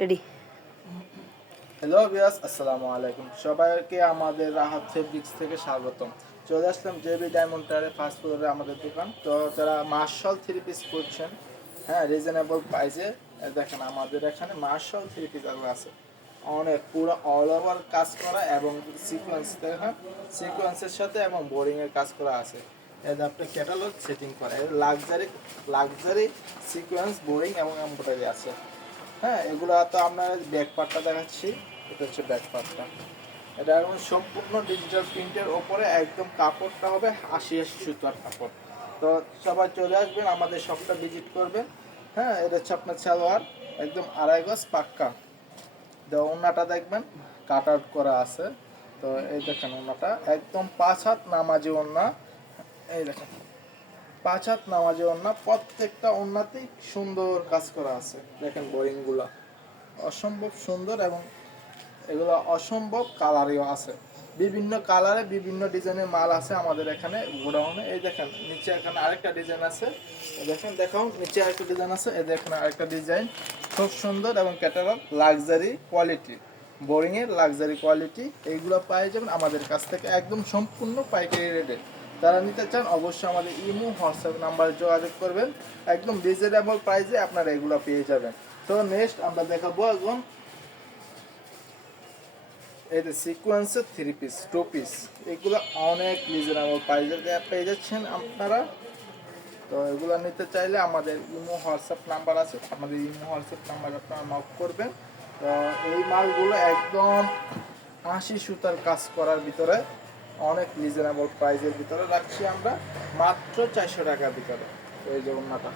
Ready. Hello viewers, আসসালামু আলাইকুম। সবাইকে আমাদের রাহাত ফেব্রিক্স থেকে স্বাগতম। চলে আসলাম জেবি ডায়মন্ড টাওয়ারে ফার্স্ট ফ্লোরে আমাদের দোকান। তো যারা মার্শাল থ্রি পিস করছেন, হ্যাঁ, রিজনেবল প্রাইসে দেখেন আমাদের এখানে মার্শাল থ্রি পিস আছে অনেক, পুরো অল ওভার কাজ করা এবং সিকোয়েন্স দেখেন, সিকোয়েন্সের সাথে এবং বোরিংয়ের কাজ করা আছে। এর আপনি ক্যাটালগ সেটিং করা, এর লাক্সারি সিকোয়েন্স, বোরিং এবং এমব্রয়ডারি আছে। হ্যাঁ, এগুলো তো আপনার ব্যাক পার্টটা দেখাচ্ছি। এটা হচ্ছে ব্যাক পার্টটা। এটা এখন সম্পূর্ণ ডিজিটাল প্রিন্টের ওপরে একদম কাপড়টা হবে ৮০ সুতার কাপড়। তো সবাই চলে আসবেন, আমাদের শপটা ভিজিট করবেন। হ্যাঁ, এটা হচ্ছে আপনার সালোয়ার, একদম ২.৫ গজ পাক্কা। তো ওড়নাটা দেখবেন কাট আউট করা আছে। তো এই দেখেন ওড়নাটা একদম ৫ হাত নামাজি ওড়না। এই দেখেন ৫ হাত নামাজি ওড়না, প্রত্যেকটা ওড়নাতেই সুন্দর কাজ করা আছে। দেখেন বোরিংগুলো অসম্ভব সুন্দর এবং এগুলো অসম্ভব কালারিও আছে। বিভিন্ন কালারে বিভিন্ন ডিজাইনের মাল আছে আমাদের এখানে গোডাউনে। এই দেখেন নিচে এখানে আরেকটা ডিজাইন আছে, দেখেন দেখাও, নিচে আরেকটা ডিজাইন আছে, এই দেখেন আরেকটা ডিজাইন খুব সুন্দর এবং ক্যাটালগ লাক্সারি কোয়ালিটি, বোরিংয়ের লাক্সারি কোয়ালিটি। এইগুলো পাই যাবেন আমাদের কাছ থেকে একদম সম্পূর্ণ পাইকারি রেটে। যারা নিতে চান অবশ্যই আমাদের ইমো হোয়াটসঅ্যাপ নাম্বারে যোগাযোগ করবেন, একদম রিজনেবল প্রাইসে আপনারা এগুলো পেয়ে যাবেন। তো নেক্সট আমরা দেখাবো এখন এই যে সিকোয়েন্সের থ্রি পিস, টু পিস, এগুলো অনেক রিজনেবল প্রাইসে পেয়ে যাচ্ছেন আপনারা। তো এগুলো নিতে চাইলে আমাদের ইমো হোয়াটসঅ্যাপ নাম্বার আছে, আমাদের ইমো হোয়াটসঅ্যাপ নাম্বার আপনারা নক করবেন। তো এই মালগুলো একদম ৮০ সুতার কাজ করার ভিতরে অনেক রিজনেবল প্রাইসের ভিতরে রাখছি আমরা, মাত্র ৪০০ টাকার ভিতরে। তো এই যে ওড়নাটা,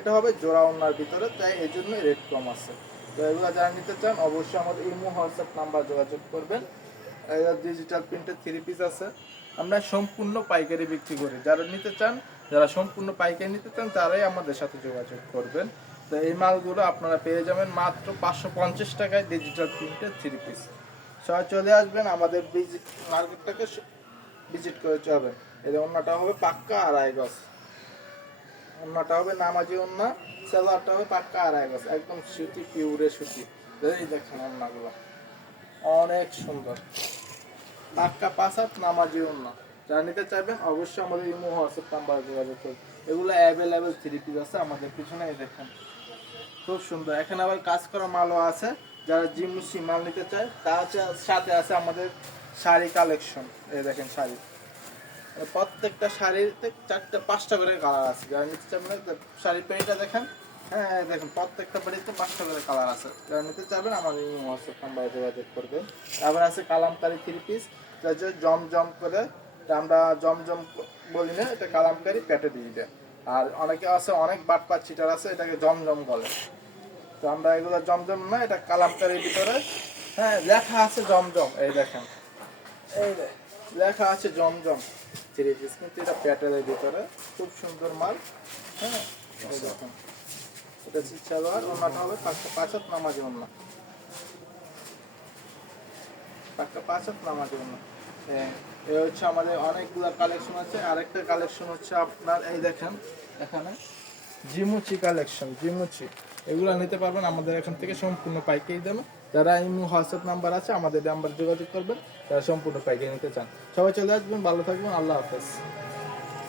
এটা হবে জোড়া ওড়নার ভিতরে, তাই এই জন্যই রেট কম আছে। তো এগুলো যারা নিতে চান অবশ্যই আমাদের ইমো হোয়াটসঅ্যাপ নাম্বার যোগাযোগ করবেন। এগুলো ডিজিটাল প্রিন্টের থ্রি পিস আছে, আমরা সম্পূর্ণ পাইকারি বিক্রি করি। যারা নিতে চান, যারা সম্পূর্ণ পাইকারি নিতে চান তারাই আমাদের সাথে যোগাযোগ করবেন। তো এই মালগুলো আপনারা পেয়ে যাবেন মাত্র ৫৫০ টাকায় ডিজিটাল প্রিন্টের থ্রি পিস। সবাই চলে আসবেন আমাদের মার্কেটটাকে ভিজিট করে যাবেন। এই ওড়নাটা হবে পাক্কা ২.৫ গজ, ওড়নাটা হবে নামাজি ওড়না, সালোয়ারটা হবে পাক্কা ২.৫ গজ, একদম সুতি, পিওরের সুতি। এই দেখেন ওড়নাগুলো অনেক সুন্দর, পাক্কা ৫ হাত নামাজি ওড়না। যারা নিতে চাইবেন অবশ্যই আমাদের ইমো হোয়াটসঅ্যাপ নাম্বার যোগাযোগ করুন। এগুলো অ্যাভেলেবেল থ্রি পিস আছে আমাদের পিছনে, এই দেখেন খুব সুন্দর। এখানে আবার কাজ করা মালও আছে, যারা জিমুসি মাল নিতে চায় তার সাথে আছে আমাদের শাড়ি কালেকশন। এই দেখেন শাড়ি, প্রত্যেকটা শাড়িতে ৪টা ৫টা করে কালার আছে। যারা নিতে চাবেন শাড়ির পেড়িটা দেখেন, হ্যাঁ দেখেন প্রত্যেকটা পেড়িতে ৫টা করে কালার আছে। যারা নিতে চাবেন আমাদের হোয়াটসঅ্যাপ নাম্বারে যোগাযোগ করবেন। তারপর আছে কালামকারি থ্রি পিস, যা জমজম করে, আমরা জমজম বলি না, এটা কালামকারি পেটে দিয়ে দেয়। আর অনেকে আছে, অনেক বাটপাট চিটার আছে, এটাকে জমজম বলে। তো আমরা এগুলো জমজম না, এটা কালামকারির ভিতরে, হ্যাঁ লেখা আছে জমজম। এই দেখেন, এই লেখা আছে জমজম থ্রি পিস, কিন্তু এটা প্যাটেলের ভিতরে খুব সুন্দর মাল। হ্যাঁ, এই দেখুন এটা হচ্ছে সালোয়ার, ওড়নাটা হবে পাক্কা ৫ হাত নামাজি ওড়না, পাক্কা ৫ হাত নামাজি ওড়না। এই হচ্ছে আমাদের অনেকগুলো কালেকশন আছে। আরেকটা কালেকশন হচ্ছে আপনার, এই দেখেন এখানে জিমুচি কালেকশন, জিমুচি এগুলো নিতে পারবেন আমাদের এখান থেকে সম্পূর্ণ পাইকারি দামে। যারা ইমো হোয়াটসঅ্যাপ নাম্বার আছে আমাদের নাম্বার যোগাযোগ করবেন, যারা সম্পূর্ণ পাইকারি নিতে চান। সবাই চলে আসবেন, ভালো থাকবেন, আল্লাহ হাফেজ।